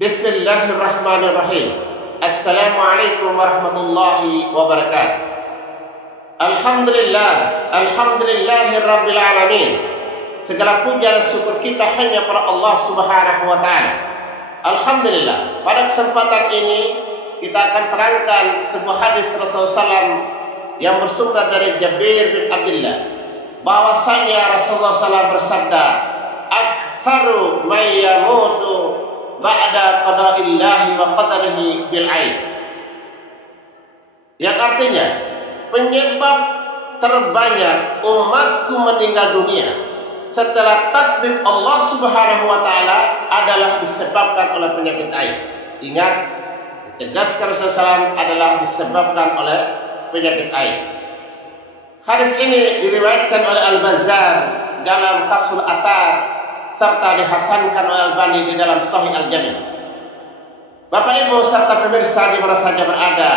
Bismillahirrahmanirrahim. Assalamualaikum warahmatullahi wabarakatuh. Alhamdulillahirabbil alamin. Segala puja dan syukur kita hanya pada Allah Subhanahu wa taala. Alhamdulillah, pada kesempatan ini kita akan terangkan sebuah hadis Rasulullah SAW yang bersumber dari Jabir bin Abdullah, bahwasanya Rasulullah SAW bersabda, "Aktsaru may yamutu ba'da qada'illahi wa qadarihi bil ain." Yang artinya, penyebab terbanyak umatku meninggal dunia setelah takdir Allah Subhanahu wa taala adalah disebabkan oleh penyakit ain. Ingat, ditegaskan Rasulullah SAW adalah disebabkan oleh penyakit ain. Hadis ini diriwayatkan oleh Al-Bazzar dalam Kasful Athar serta dihasankan oleh Albani di dalam Sahih Al-Jami'. Bapak Ibu serta pemirsa di mana saja berada,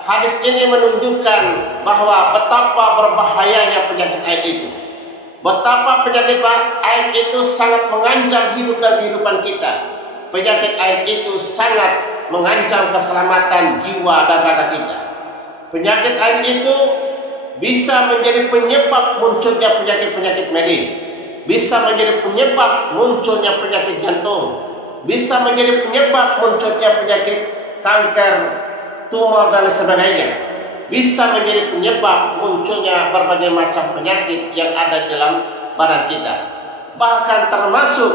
hadis ini menunjukkan bahwa betapa berbahayanya penyakit ain itu. Betapa penyakit ain itu sangat mengancam hidup dan kehidupan kita. Penyakit ain itu sangat mengancam keselamatan jiwa dan raga kita. Penyakit ain itu bisa menjadi penyebab munculnya penyakit-penyakit medis, bisa menjadi penyebab munculnya penyakit jantung, bisa menjadi penyebab munculnya penyakit kanker, tumor dan sebagainya, bisa menjadi penyebab munculnya berbagai macam penyakit yang ada di dalam badan kita, bahkan termasuk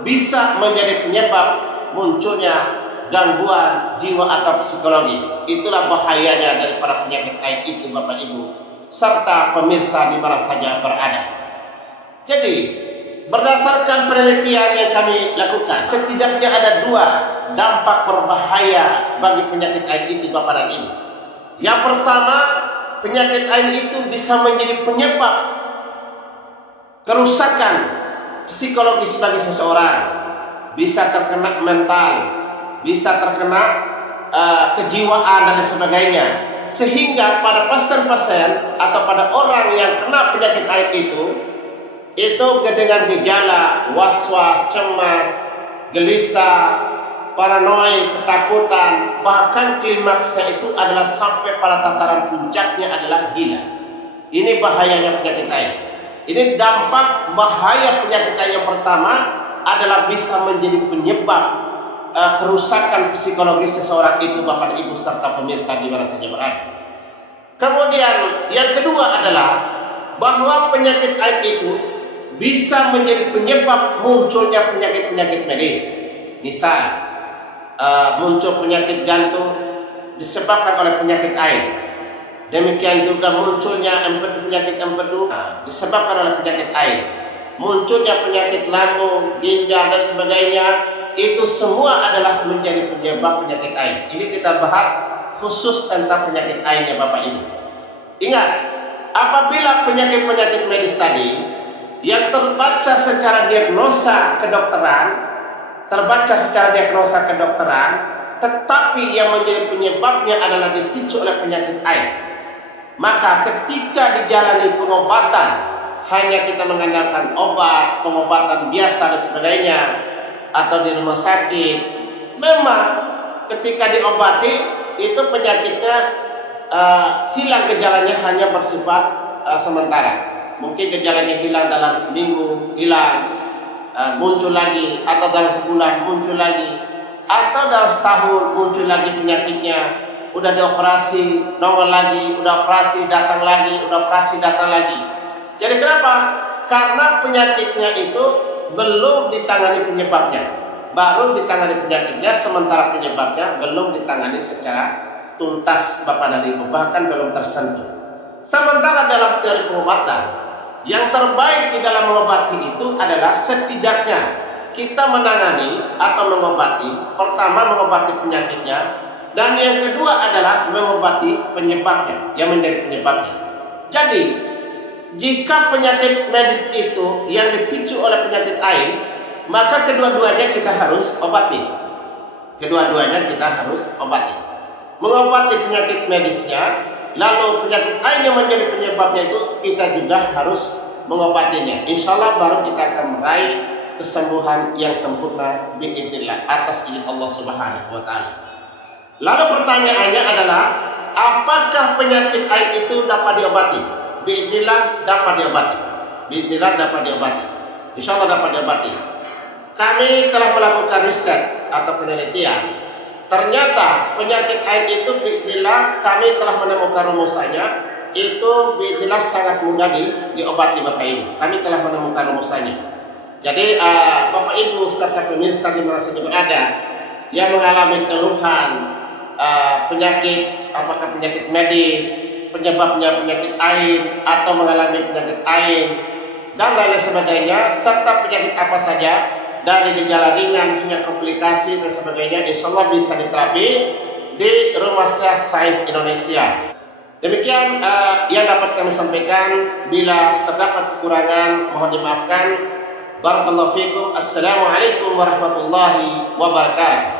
bisa menjadi penyebab munculnya gangguan jiwa atau psikologis. Itulah bahayanya daripada penyakit ain itu, Bapak Ibu serta pemirsa di mana saja berada. Jadi, berdasarkan penelitian yang kami lakukan, setidaknya ada dua dampak berbahaya bagi penyakit ain itu, Bapak dan Ibu. Yang pertama, penyakit ain itu bisa menjadi penyebab kerusakan psikologis bagi seseorang, bisa terkena mental, bisa terkena kejiwaan dan sebagainya, sehingga pada pasien-pasien atau pada orang yang kena penyakit ain itu dengan gejala was-was, cemas, gelisah, paranoid, ketakutan, bahkan klimaksnya itu adalah sampai pada tataran puncaknya adalah gila. Ini bahayanya penyakit ain. Ini dampak bahaya penyakit ain. Yang pertama adalah bisa menjadi penyebab kerusakan psikologis seseorang itu, Bapak Ibu serta pemirsa di mana saja berada. Kemudian yang kedua adalah bahwa penyakit ain itu bisa menjadi penyebab munculnya penyakit-penyakit medis. Misal muncul penyakit jantung disebabkan oleh penyakit ain. Demikian juga munculnya penyakit empedu disebabkan oleh penyakit ain. Munculnya penyakit lambung, ginjal dan sebagainya, itu semua adalah menjadi penyebab penyakit ain. Ini kita bahas khusus tentang penyakit ain ya Bapak Ibu. Ingat, apabila penyakit-penyakit medis tadi yang terbaca secara diagnosa kedokteran, tetapi yang menjadi penyebabnya adalah dipicu oleh penyakit ain, maka ketika dijalani pengobatan hanya kita mengandalkan obat, pengobatan biasa dan sebagainya, atau di rumah sakit, memang ketika diobati itu penyakitnya hilang, gejalanya hanya bersifat sementara. Mungkin gejalanya hilang dalam seminggu, hilang, muncul lagi, atau dalam sebulan muncul lagi, atau dalam setahun muncul lagi penyakitnya. Udah dioperasi, nongol lagi, udah operasi datang lagi, udah operasi datang lagi. Jadi kenapa? Karena penyakitnya itu belum ditangani penyebabnya, baru ditangani penyakitnya, sementara penyebabnya belum ditangani secara tuntas, Bapak dan Ibu, bahkan belum tersentuh. Sementara dalam teori pengobatan, yang terbaik di dalam mengobati itu adalah setidaknya kita menangani atau mengobati, pertama mengobati penyakitnya, dan yang kedua adalah mengobati penyebabnya, yang menjadi penyebabnya. Jadi jika penyakit medis itu yang dipicu oleh penyakit ain, maka kedua-duanya kita harus obati. Mengobati penyakit medisnya, lalu penyakit ain yang menjadi penyebabnya itu kita juga harus mengobatinya. Insya Allah baru kita akan meraih kesembuhan yang sempurna biidznillah atas izin Allah Subhanahu wa taala. Lalu pertanyaannya adalah, apakah penyakit ain itu dapat diobati? Biidznillah dapat diobati. Biidznillah dapat diobati. Insyaallah dapat diobati. Kami telah melakukan riset atau penelitian. Ternyata penyakit ain itu biidznillah kami telah menemukan rumusannya. Itu biidznillah sangat mudah diobati Bapak Ibu. Kami telah menemukan rumusannya. Jadi Bapak Ibu serta pemirsa di mana saja berada yang mengalami keluhan penyakit, apakah penyakit medis, penyebabnya penyakit ain atau mengalami penyakit ain dan lain sebagainya, serta penyakit apa saja dari gejala ringan hingga komplikasi dan sebagainya, insya Allah bisa diterapi di Rumah Sehat Sains Indonesia. Demikian yang dapat kami sampaikan. Bila terdapat kekurangan mohon dimaafkan. Barakallahu fikum. Assalamualaikum warahmatullahi wabarakatuh.